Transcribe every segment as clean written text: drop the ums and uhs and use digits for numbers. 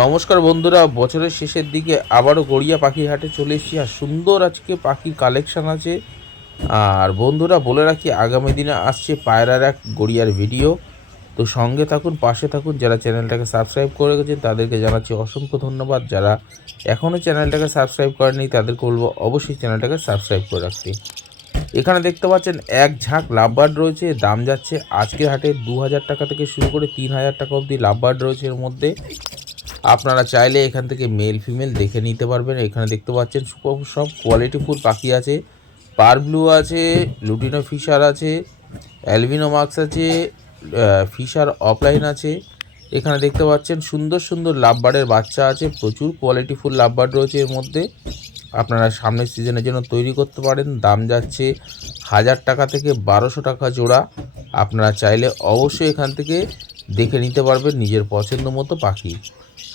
নমস্কার বন্ধুরা, বছরের শেষের দিকে আবারও গড়িয়া পাখির হাটে চলে এসেছি। আর সুন্দর আজকে পাখির কালেকশান আছে। আর বন্ধুরা বলে রাখি, আগামী দিনে আসছে পায়রার এক গড়িয়ার ভিডিও। তো সঙ্গে থাকুন, পাশে থাকুন। যারা চ্যানেলটাকে সাবস্ক্রাইব করে গেছেন তাদেরকে জানাচ্ছি অসংখ্য ধন্যবাদ। যারা এখনও চ্যানেলটাকে সাবস্ক্রাইব করেনি তাদেরকে বলবো অবশ্যই চ্যানেলটাকে সাবস্ক্রাইব করে রাখতে। এখানে দেখতে পাচ্ছেন এক ঝাঁক লাভবার্ড রয়েছে। দাম যাচ্ছে আজকের হাটে 2000 টাকা থেকে শুরু করে 3000 টাকা অবধি লাভবার্ড রয়েছে। এর মধ্যে আপনারা চাইলে এখান থেকে মেল ফিমেল দেখে নিতে পারবেন। এখানে দেখতে পাচ্ছেন সব কোয়ালিটিফুল পাখি আছে। পার ব্লু আছে, লুটিনো ফিশার আছে, অ্যালবিনো মার্কস আছে, ফিশার অফলাইন আছে। এখানে দেখতে পাচ্ছেন সুন্দর সুন্দর লাভবার্ডের বাচ্চা আছে। প্রচুর কোয়ালিটিফুল লাভবার্ড রয়েছে এর মধ্যে। আপনারা সামনের সিজনের জন্য তৈরি করতে পারেন। দাম যাচ্ছে 1000 টাকা থেকে 1200 টাকা জোড়া। আপনারা চাইলে অবশ্যই এখান থেকে দেখে নিতে পারবেন নিজের পছন্দ মতো পাখি।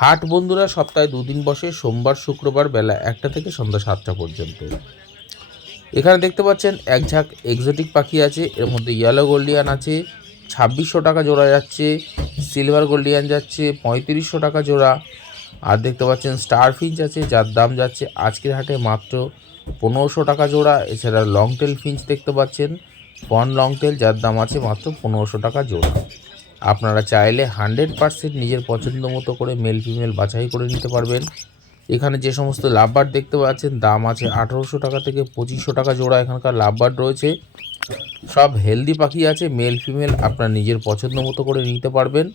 হাট বন্ধুরা সপ্তাহে 2 দিন বসে, সোমবার শুক্রবার বেলা 1টা থেকে সন্ধ্যা 7টা পর্যন্ত। এখানে দেখতে পাচ্ছেন এক ঝাঁক এক্সোটিক পাখি আছে। এর মধ্যে ইয়েলো গোল্ডিয়ান আছে, 2600 টাকা জোড়া যাচ্ছে। সিলভার গোল্ডিয়ান যাচ্ছে 3500 টাকা জোড়া। আর দেখতে পাচ্ছেন স্টার ফিঞ্চ আছে, যার দাম যাচ্ছে আজকের হাটে মাত্র 1500 টাকা জোড়া। এছাড়া লং টেল ফিঞ্চ দেখতে পাচ্ছেন, ফন লং টেল, যার দাম আছে মাত্র 1500 টাকা জোড়া। আপনারা চাইলে 100% নিজের পছন্দ মতো করে মেল ফিমেল বাছাই করে নিতে পারবেন। এখানে যে সমস্ত লাভবার্ড দেখতে পাচ্ছেন, দাম আছে 1800 টাকা থেকে 2500 টাকা জোড়া। এখানকার লাভবার্ড রয়েছে, সব হেলদি পাখি আছে। মেল ফিমেল আপনার নিজের পছন্দ মতো করে নিতে পারবেন।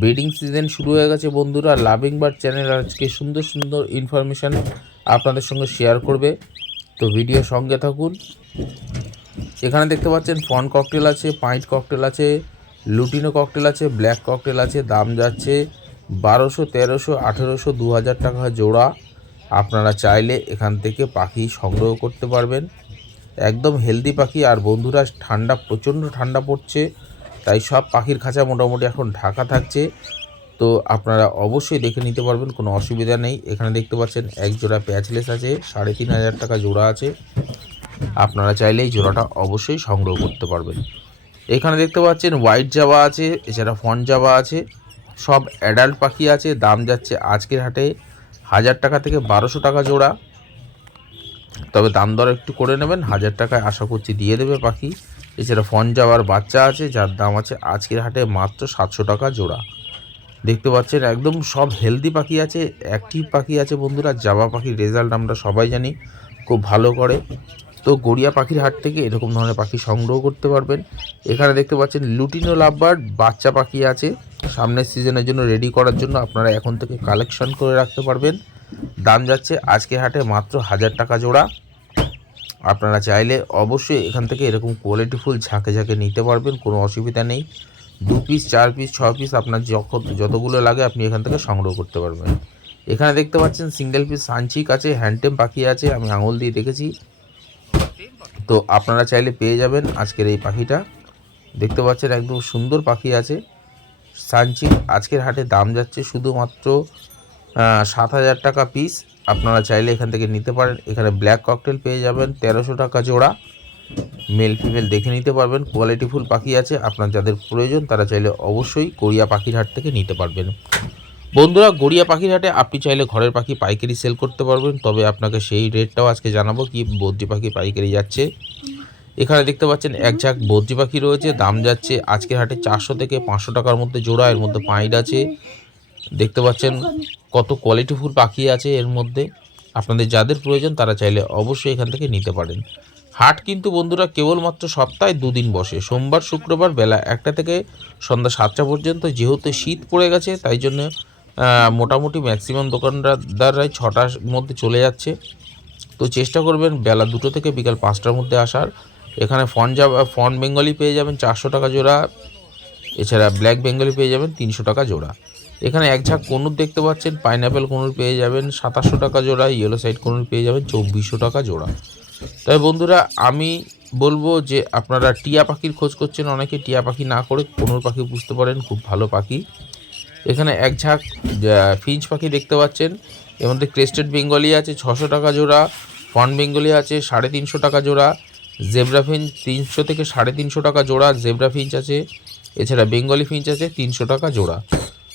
ব্রিডিং সিজন শুরু হয়ে গেছে বন্ধুরা। লাভিং বার্ড চ্যানেল আজকে সুন্দর সুন্দর ইনফরমেশান আপনাদের সঙ্গে শেয়ার করবে, তো ভিডিও সঙ্গে থাকুন। এখানে দেখতে পাচ্ছেন ফন ককটেল আছে, পাইন্ট ককটেল আছে, লুটিনো ককটেল আছে, ব্ল্যাক ককটেল আছে। দাম যাচ্ছে 1200, 1300, 1800, 2000 টাকা জোড়া। আপনারা চাইলে এখান থেকে পাখি সংগ্রহ করতে পারবেন। একদম হেলদি পাখি। আর বন্ধুরা ঠান্ডা, প্রচণ্ড ঠান্ডা পড়ছে, তাই সব পাখির খাঁচা মোটামুটি এখন ঢাকা থাকছে। তো আপনারা অবশ্যই দেখে নিতে পারবেন, কোনো অসুবিধা নেই। এখানে দেখতে পাচ্ছেন এক জোড়া প্যাচলেস আছে, 3500 টাকা জোড়া আছে। আপনারা চাইলে এই জোড়াটা অবশ্যই সংগ্রহ করতে পারবেন। এখানে দেখতে পাচ্ছেন হোয়াইট জাভা আছে, এছাড়া ফন জাভা আছে। সব অ্যাডাল্ট পাখি আছে। দাম যাচ্ছে আজকের হাটে 1000 টাকা থেকে 1200 টাকা জোড়া। তবে দাম দর একটু করে নেবেন, 1000 টাকায় আশা করছি দিয়ে দেবে পাখি। এছাড়া ফন জাভার বাচ্চা আছে, যার দাম আছে আজকের হাটে মাত্র 700 টাকা জোড়া। দেখতে পাচ্ছেন একদম সব হেলদি পাখি আছে, অ্যাক্টিভ পাখি আছে বন্ধুরা। জাভা পাখির রেজাল্ট আমরা সবাই জানি খুব ভালো করে। তো গড়িয়া পাখির হাট থেকে এরকম ধরনের পাখি সংগ্রহ করতে পারবেন। এখানে দেখতে পাচ্ছেন লুটিনো লাভবার্ড বাচ্চা পাখি আছে। সামনের সিজনের জন্য রেডি করার জন্য আপনারা এখন থেকে কালেকশন করে রাখতে পারবেন। দাম যাচ্ছে আজকে হাটে মাত্র 1000 টাকা জোড়া। আপনারা চাইলে অবশ্যই এখান থেকে এরকম কোয়ালিটিফুল ঝাঁকে ঝাঁকে নিতে পারবেন, কোনো অসুবিধা নেই। 2 পিস, 4 পিস, 6 পিস আপনার যতগুলো লাগে আপনি এখান থেকে সংগ্রহ করতে পারবেন। এখানে দেখতে পাচ্ছেন সিঙ্গেল পিস সানচিক আছে, হ্যান্ডটেম পাখি আছে, আমি আঙুল দিয়ে দেখেছি। তো আপনারা চাইলে পেয়ে যাবেন আজকের এই পাখিটা। দেখতে পাচ্ছেন একদম সুন্দর পাখি আছে সানচিক। আজকের হাটে দাম যাচ্ছে শুধুমাত্র 7000 টাকা পিস। আপনারা চাইলে এখান থেকে নিতে পারেন। এখানে ব্ল্যাক ককটেল পেয়ে যাবেন 1300 টাকা জোড়া। মেল ফিমেল দেখে নিতে পারবেন, কোয়ালিটিফুল পাখি আছে। আপনার যাদের প্রয়োজন তারা চাইলে অবশ্যই গড়িয়া পাখির হাট থেকে নিতে পারবেন। বন্ধুরা গড়িয়া পাখির হাটে আপনি চাইলে ঘরের পাখি পাইকারি সেল করতে পারবেন, তবে আপনাকে সেই রেটটাও আজকে জানাবো কি বদ্রি পাখি পাইকারি যাচ্ছে। এখানে দেখতে পাচ্ছেন এক ঝাঁক বদ্রি পাখি রয়েছে। দাম যাচ্ছে আজকের হাটে 400 থেকে 500 টাকার মধ্যে জোড়া। এর মধ্যে পাইড আছে। দেখতে পাচ্ছেন কত কোয়ালিটিফুল পাখি আছে এর মধ্যে। আপনাদের যাদের প্রয়োজন তারা চাইলে অবশ্যই এখান থেকে নিতে পারেন। হাট কিন্তু বন্ধুরা কেবলমাত্র সপ্তাহে 2 দিন বসে, সোমবার শুক্রবার বেলা 1টা থেকে সন্ধ্যা 7টা পর্যন্ত। যেহেতু শীত পড়ে গেছে তাই জন্য মোটামুটি ম্যাক্সিমাম দোকানদাররাই 6টার মধ্যে চলে যাচ্ছে। তো চেষ্টা করবেন বেলা 2টো থেকে বিকাল 5টার মধ্যে আসার। এখানে ফন বেঙ্গলি পেয়ে যাবেন 400 টাকা জোড়া। এছাড়া ব্ল্যাক বেঙ্গলি পেয়ে যাবেন 300 টাকা জোড়া। এখানে এক ঝাঁক কনুর দেখতে পাচ্ছেন, পাইনঅ্যাপেল কনুর পেয়ে যাবেন 2700 টাকা জোড়া। ইয়েলো সাইড কনুর পেয়ে যাবেন 2400 টাকা জোড়া। তাই বন্ধুরা আমি বলবো যে আপনারা টিয়া পাখির খোঁজ করছেন, অনেকে টিয়া পাখি না করে কনুর পাখি বুঝতে পারেন, খুব ভালো পাখি। এখানে এক ঝাঁক ফিঞ্চ পাখি দেখতে পাচ্ছেন। এর মধ্যে ক্রেস্টেড বেঙ্গলি আছে 600 টাকা জোড়া, ফন বেঙ্গলি আছে 350 টাকা জোড়া, জেব্রা ফিঞ্চ 300 থেকে 350 টাকা জোড়া জেব্রা ফিঞ্চ আছে। এছাড়া বেঙ্গলি ফিঞ্চ আছে 300 টাকা জোড়া।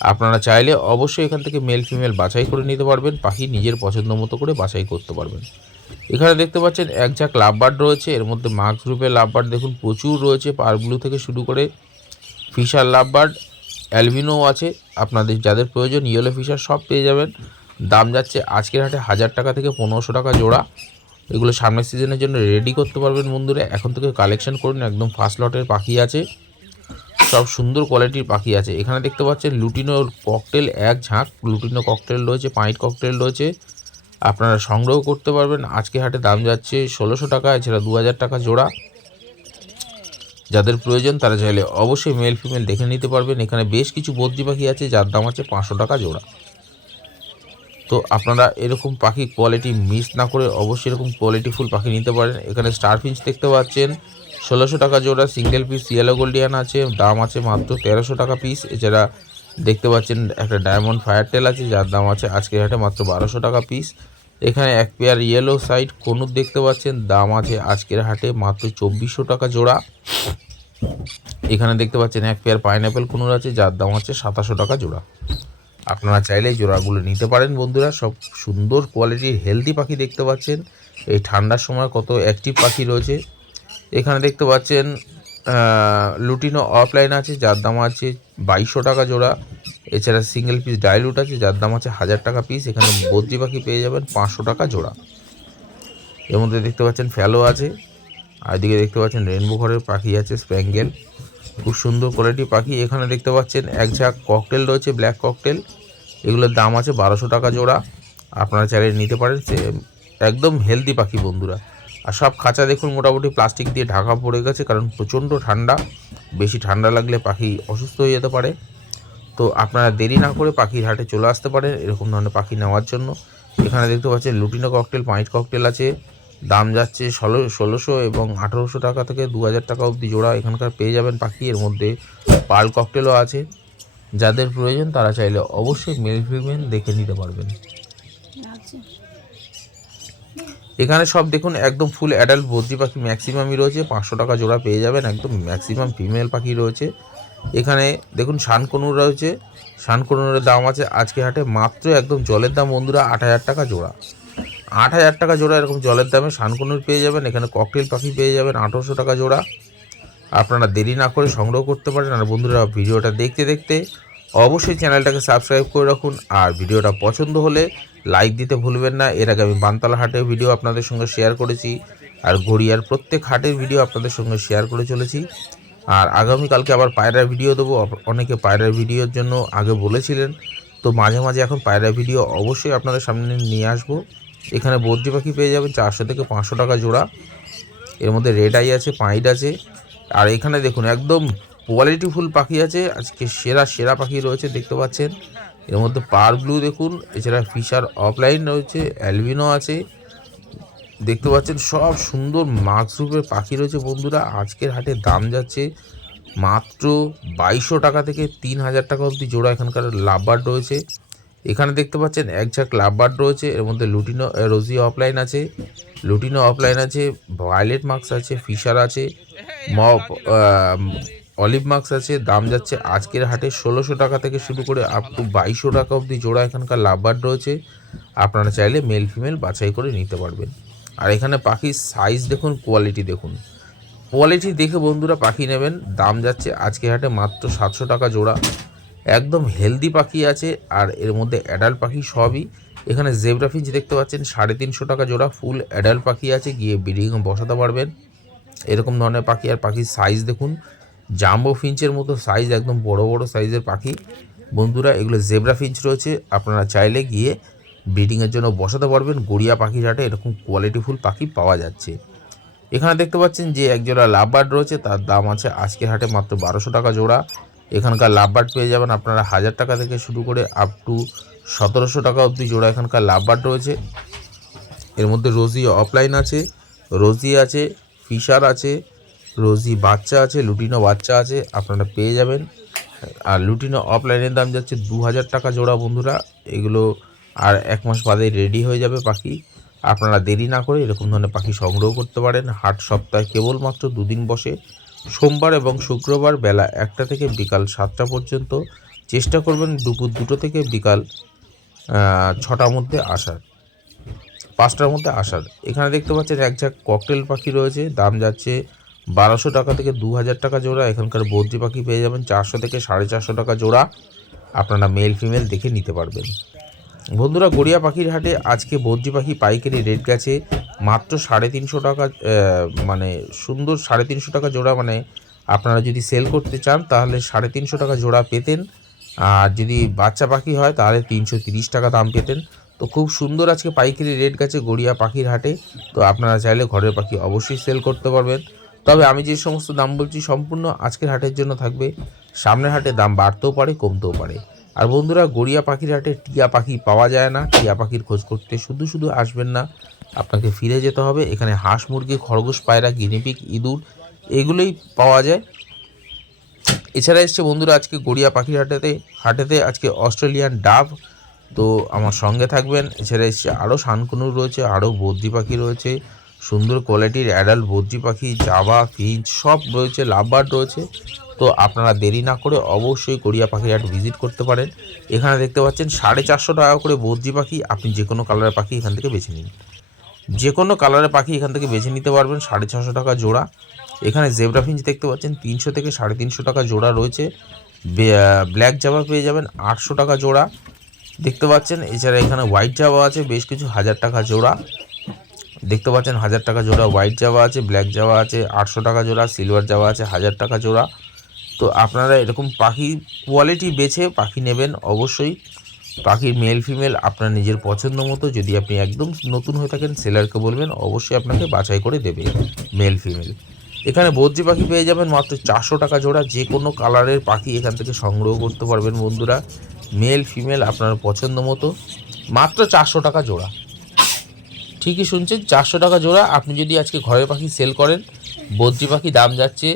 আপনারা চাইলে অবশ্যই এখান থেকে মেল ফিমেল বাছাই করে নিতে পারবেন, পাখি নিজের পছন্দ মতো করে বাছাই করতে পারবেন। এখানে দেখতে পাচ্ছেন এক ঝাঁক লাভবার্ড রয়েছে, এর মধ্যে মার্কস গ্রুপের লাভবার্ড দেখুন প্রচুর রয়েছে, পারব্লু থেকে শুরু করে ফিশার লাভবার্ড, অ্যালবিনো আছে। আপনাদের যাদের প্রয়োজন ইয়েলো ফিশার সব পেয়ে যাবেন। দাম যাচ্ছে আজকের হাটে 1000 টাকা থেকে 1500 টাকা জোড়া। এগুলো সামনের সিজনের জন্য রেডি করতে পারবেন বন্ধুরা, এখন থেকে কালেকশন করুন। একদম ফার্স্ট লটের পাখি আছে, সব সুন্দর কোয়ালিটির পাখি আছে। এখানে দেখতে পাচ্ছেন লুটিনো ককটেল এক ঝাঁক, লুটিনো ককটেল রয়েছে, পাইট ককটেল রয়েছে, আপনারা সংগ্রহ করতে পারবেন। আজকে হাটে দাম যাচ্ছে 1600 টাকা, এছাড়া 2000 টাকা জোড়া। যাদের প্রয়োজন তারা চাইলে অবশ্যই মেল ফিমেল দেখে নিতে পারবেন। এখানে বেশ কিছু বদ্রি পাখি আছে যার দাম আছে 500 টাকা জোড়া। তো আপনারা এরকম পাখি কোয়ালিটি মিস না করে অবশ্যই এরকম কোয়ালিটিফুল পাখি নিতে পারেন। এখানে স্টার ফিঞ্চ দেখতে পাচ্ছেন 1600 টাকা জোড়া, সিঙ্গেল পিস ইয়েলো গোল্ডিয়ান আছে, দাম আছে মাত্র 1300 টাকা পিস। এছাড়া দেখতে পাচ্ছেন একটা ডায়মন্ড ফায়ারটেল আছে যার দাম আছে আজকের হাটে মাত্র 1200 টাকা পিস। এখানে এক পেয়ার ইয়েলো সাইড কনুর দেখতে পাচ্ছেন, দাম আছে আজকের হাটে মাত্র 2400 টাকা জোড়া। এখানে দেখতে পাচ্ছেন এক পেয়ার পাইনঅ্যাপেল কনুর আছে যার দাম আছে 2700 টাকা জোড়া। আপনারা চাইলে জোড়াগুলো নিতে পারেন বন্ধুরা। সব সুন্দর কোয়ালিটির হেলদি পাখি দেখতে পাচ্ছেন। এই ঠান্ডার সময় কত অ্যাক্টিভ পাখি রয়েছে। এখানে দেখতে পাচ্ছেন লুটিনো অফলাইন আছে যার দাম আছে 2200 টাকা জোড়া। এছাড়া সিঙ্গেল পিস ডাইলুট আছে যার দাম আছে 1000 টাকা পিস। এখানে বদ্রি পাখি পেয়ে যাবেন 500 টাকা জোড়া। এর মধ্যে দেখতে পাচ্ছেন ফ্যালো আছে, আর এদিকে দেখতে পাচ্ছেন রেনবো ঘরের পাখি আছে, স্প্যাঙ্গেল, খুব সুন্দর কোয়ালিটি পাখি। এখানে দেখতে পাচ্ছেন এক ঝাঁক ককটেল রয়েছে, ব্ল্যাক ককটেল, এগুলোর দাম আছে 1200 টাকা জোড়া। আপনারা চাইলে নিতে পারেন, সে একদম হেলদি পাখি বন্ধুরা। আর সব খাঁচা দেখুন মোটামুটি প্লাস্টিক দিয়ে ঢাকা পড়ে গেছে, কারণ প্রচণ্ড ঠান্ডা, বেশি ঠান্ডা লাগলে পাখি অসুস্থ হয়ে যেতে পারে। তো আপনারা দেরি না করে পাখির হাটে চলে আসতে পারেন এরকম ধরনের পাখি নেওয়ার জন্য। এখানে দেখতে পাচ্ছেন লুটিনো ককটেল, পাইট ককটেল আছে, দাম যাচ্ছে 1600 এবং 1800 টাকা থেকে 2000 টাকা অবধি জোড়া এখানকার পেয়ে যাবেন পাখি। এর মধ্যে পার্ল ককটেলও আছে, যাদের প্রয়োজন তারা চাইলে অবশ্যই মেল ফিমেল দেখে নিতে পারবেন। এখানে সব দেখুন একদম ফুল অ্যাডাল্ট বদ্রি পাখি ম্যাক্সিমামই রয়েছে, 500 টাকা জোড়া পেয়ে যাবেন, একদম ম্যাক্সিমাম ফিমেল পাখি রয়েছে। এখানে দেখুন শানকনুর রয়েছে, শানকনুরের দাম আছে আজকে হাটে মাত্র একদম জলের দাম বন্ধুরা 8000 টাকা জোড়া। 8000 টাকা জোড়া এরকম জলের দামে শানকনুর পেয়ে যাবেন। এখানে ককটেল পাখি পেয়ে যাবেন 1800 টাকা জোড়া। আপনারা দেরি না করে সংগ্রহ করতে পারেন। আর বন্ধুরা ভিডিওটা দেখতে দেখতে অবশ্যই চ্যানেলটাকে সাবস্ক্রাইব করে রাখুন, আর ভিডিওটা পছন্দ হলে লাইক দিতে ভুলবেন না। এর আগে আমি বানতলা হাটের ভিডিও আপনাদের সঙ্গে শেয়ার করেছি, আর গড়িয়ার প্রত্যেক হাটের ভিডিও আপনাদের সঙ্গে শেয়ার করে চলেছি। আর আগামীকালকে আবার পায়রার ভিডিও দেবো। অনেকে পায়রার ভিডিওর জন্য আগে বলেছিলেন, তো মাঝে মাঝে এখন পায়রার ভিডিও অবশ্যই আপনাদের সামনে নিয়ে আসবো। এখানে বদ্রি পাখি পেয়ে যাবেন 400 থেকে 500 টাকা জোড়া। এর মধ্যে রেড আই আছে, পাইড আছে, আর এখানে দেখুন একদম কোয়ালিটিফুল পাখি আছে, আজকে সেরা সেরা পাখি রয়েছে দেখতে পাচ্ছেন। এর মধ্যে পার ব্লু দেখুন, এছাড়া ফিশার অফলাইন রয়েছে, অ্যালবিনো আছে, দেখতে পাচ্ছেন সব সুন্দর মার্কস রূপের পাখি রয়েছে বন্ধুরা। আজকের হাটে দাম যাচ্ছে মাত্র 2200 টাকা থেকে 3000 টাকা অবধি জোড়া এখানকার লাভবার্ড রয়েছে। এখানে দেখতে পাচ্ছেন এক ঝাঁক লাভবার্ড রয়েছে, এর মধ্যে লুটিনো রোজি অফলাইন আছে, লুটিনো অফলাইন আছে, ভায়োলেট মার্কস আছে, ফিশার আছে, অলিভ মার্কস আছে। দাম যাচ্ছে আজকের হাটে 1600 টাকা থেকে শুরু করে আপ টু 2200 টাকা অবধি জোড়া এখানকার লাভবার্ড রয়েছে। আপনারা চাইলে মেল ফিমেল বাছাই করে নিতে পারবেন। আর এখানে পাখির সাইজ দেখুন, কোয়ালিটি দেখুন, কোয়ালিটি দেখে বন্ধুরা পাখি নেবেন। দাম যাচ্ছে আজকের হাটে মাত্র 700 টাকা জোড়া। একদম হেলদি পাখি আছে, আর এর মধ্যে অ্যাডাল্ট পাখি সবই। এখানে জেব্রা ফিঞ্চ দেখতে পাচ্ছেন 350 টাকা জোড়া, ফুল অ্যাডাল্ট পাখি আছে, গিয়ে ব্রিডিংয়ে বসাতে পারবেন এরকম ধরনের পাখি। আর পাখির সাইজ দেখুন, জাম্বো ফিঞ্চের মতো সাইজ, একদম বড় বড় সাইজের পাখি বন্ধুরা। এগুলো জেব্রা ফিঞ্চ রয়েছে, আপনারা চাইলে গিয়ে ব্রিডিংয়ের জন্য বসাতে পারবেন। গড়িয়া পাখির হাটে এরকম কোয়ালিটিফুল পাখি পাওয়া যাচ্ছে। এখানে দেখতে পাচ্ছেন যে একজোড়া লাভবার্ড রয়েছে, তার দাম আছে আজকের হাটে মাত্র 1200 টাকা জোড়া। এখানকার লাভবার্ড পেয়ে যাবেন আপনারা 1000 টাকা থেকে শুরু করে আপ টু 1700 টাকা অবধি জোড়া এখানকার লাভবার্ড রয়েছে। এর মধ্যে রোজি অফলাইন আছে, রোজি আছে, ফিশার আছে, রোজি বাচ্চা আছে, লুটিনো বাচ্চা আছে, আপনারা পেয়ে যাবেন। আর লুটিনো অফলাইনের দাম যাচ্ছে 2000 টাকা জোড়া বন্ধুরা। এগুলো আর 1 মাস বাদে রেডি হয়ে যাবে পাখি। আপনারা দেরি না করে এরকম ধরনের পাখি সংগ্রহ করতে পারেন। হাট সপ্তাহে কেবলমাত্র 2 দিন বসে, সোমবার এবং শুক্রবার বেলা 1টা থেকে বিকাল 7টা পর্যন্ত। চেষ্টা করবেন দুপুর 2টো থেকে বিকাল 6টার মধ্যে আসার, 5টার মধ্যে আসার। এখানে দেখতে পাচ্ছেন এক ঝাঁক ককটেল পাখি রয়েছে, দাম যাচ্ছে 1200 টাকা থেকে 2000 টাকা জোড়া। এখানকার বদ্রি পাখি পেয়ে যাবেন 400 থেকে 450 টাকা জোড়া। আপনারা মেল ফিমেল দেখে নিতে পারবেন। বন্ধুরা, গড়িয়া পাখির হাটে আজকে বদ্রি পাখি পাইকারি রেট গেছে মাত্র 350 টাকা, মানে সুন্দর 350 টাকা জোড়া। মানে আপনারা যদি সেল করতে চান তাহলে 350 টাকা জোড়া পেতেন, আর যদি বাচ্চা পাখি হয় তাহলে 330 টাকা দাম পেতেন। তো খুব সুন্দর আজকে পাইকারি রেট গেছে গড়িয়া পাখির হাটে। তো আপনারা চাইলে ঘরের পাখি অবশ্যই সেল করতে পারবেন। তবে আমি যে সমস্ত দাম বলছি সম্পূর্ণ আজকের হাটের জন্য থাকবে, সামনের হাটে দাম বাড়তেও পারে কমতেও পারে। আর বন্ধুরা, গড়িয়া পাখির হাটে টিয়া পাখি পাওয়া যায় না। টিয়া পাখির খোঁজ করতে শুধু শুধু আসবেন না, আপনাকে ফিরে যেতে হবে। এখানে হাঁস, মুরগি, খরগোশ, পায়রা, গিনিপিগ, ইঁদুর এগুলোই পাওয়া যায়। এছাড়া এসছে বন্ধুরা আজকে গড়িয়া পাখির হাটেতে আজকে অস্ট্রেলিয়ান ডাব। তো আমার সঙ্গে থাকবেন। এছাড়া এসছে আরও শানকুনুর রয়েছে, আরও বদ্রি পাখি রয়েছে, সুন্দর কোয়ালিটির অ্যাডাল্ট বদ্রি পাখি, জাভা, ফিঞ্চ সব রয়েছে, লাভবার্ড রয়েছে। তো আপনারা দেরি না করে অবশ্যই গড়িয়া পাখির হাট ভিজিট করতে পারেন। এখানে দেখতে পাচ্ছেন 450 টাকা করে বদ্রি পাখি। আপনি যে কোনো কালারের পাখি এখান থেকে বেছে নিন, যে কোনো কালারের পাখি এখান থেকে বেছে নিতে পারবেন। 650 টাকা জোড়া। এখানে জেব্রা ফিঞ্চ দেখতে পাচ্ছেন 300 থেকে 350 টাকা জোড়া রয়েছে। ব্ল্যাক জাভা পেয়ে যাবেন 800 টাকা জোড়া দেখতে পাচ্ছেন। এছাড়া এখানে হোয়াইট জাভা আছে বেশ কিছু 1000 টাকা জোড়া দেখতে পাচ্ছেন। 1000 টাকা জোড়া হোয়াইট জাভা আছে, ব্ল্যাক জাভা আছে 800 টাকা জোড়া, সিলভার জাভা আছে 1000 টাকা জোড়া। তো আপনারা এরকম পাখি কোয়ালিটি বেছে পাখি নেবেন অবশ্যই। পাখির মেল ফিমেল আপনার নিজের পছন্দ মতো, যদি আপনি একদম নতুন হয়ে থাকেন সেলারকে বলবেন অবশ্যই আপনাকে বাছাই করে দেবে মেল ফিমেল। এখানে বদ্রি পাখি পেয়ে যাবেন মাত্র 400 টাকা জোড়া। যে কোনো কালারের পাখি এখান থেকে সংগ্রহ করতে পারবেন বন্ধুরা, মেল ফিমেল আপনার পছন্দ মতো, মাত্র 400 টাকা জোড়া। ঠিকই শুনছেন, 400 টাকা জোড়া। আপনি যদি আজকে ঘরের পাখি সেল করেন, বদ্রি পাখি দাম যাচ্ছে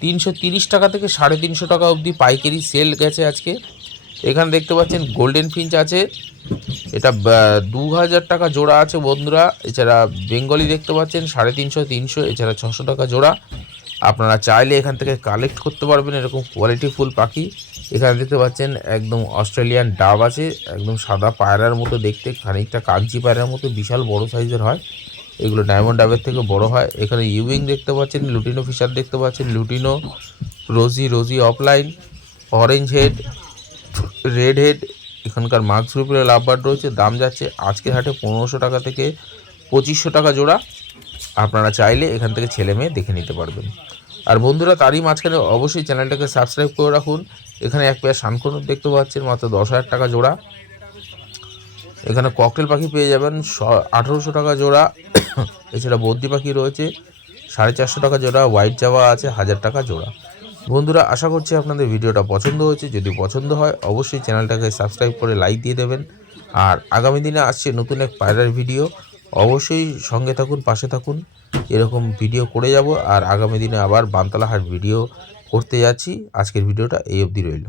330 টাকা থেকে 350 টাকা অবধি পাইকারি সেল গেছে আজকে। এখানে দেখতে পাচ্ছেন গোল্ডেন ফিঞ্চ আছে, এটা 2000 টাকা জোড়া আছে বন্ধুরা। এছাড়া বেঙ্গলি দেখতে পাচ্ছেন 350, 300, এছাড়া 600 টাকা জোড়া। আপনারা চাইলে এখান থেকে কালেক্ট করতে পারবেন এরকম কোয়ালিটিফুল পাখি। এখানে দেখতে পাচ্ছেন একদম অস্ট্রেলিয়ান ডাব আছে, একদম সাদা পায়রার মতো দেখতে, খানিকটা কাঞ্চি পায়রার মতো, বিশাল বড় সাইজের হয় এগুলো, ডায়মন্ড ডাবের থেকে বড় হয়। এখানে ইউইং দেখতে পাচ্ছেন, লুটিনো ফিশার দেখতে পাচ্ছেন, লুটিনো, রোজি offline, orange head, red head. এখানকার মার্কস গ্রুপের লাভবার্ড রয়েছে, দাম যাচ্ছে আজকের হাটে 1500 টাকা থেকে 2500 টাকা জোড়া। আপনারা চাইলে এখান থেকে ছেলে মেয়ে দেখে নিতে পারবেন। আর বন্ধুরা, তারই মাঝখানে অবশ্যই চ্যানেলটাকে সাবস্ক্রাইব করে রাখুন। এখানে এক পেয়ার শানকুনুর দেখতে পাচ্ছেন মাত্র 10,000 টাকা জোড়া। এখানে ককটেল পাখি পেয়ে যাবেন 1800 টাকা জোড়া। এছাড়া বদ্রি পাখি রয়েছে 450 টাকা জোড়া, হোয়াইট জাভা আছে 1000 টাকা জোড়া। বন্ধুরা, আশা করছি আপনাদের ভিডিওটা পছন্দ হয়েছে। যদি পছন্দ হয় অবশ্যই চ্যানেলটাকে সাবস্ক্রাইব করে লাইক দিয়ে দেবেন। আর আগামী দিনে আসছে নতুন এক পায়রার ভিডিও, অবশ্যই সঙ্গে থাকুন, পাশে থাকুন, এরকম ভিডিও করে যাব। আর আগামী দিনে আবার বানতলা হাট ভিডিও করতে যাচ্ছি। আজকের ভিডিওটা এই অবধি রইল।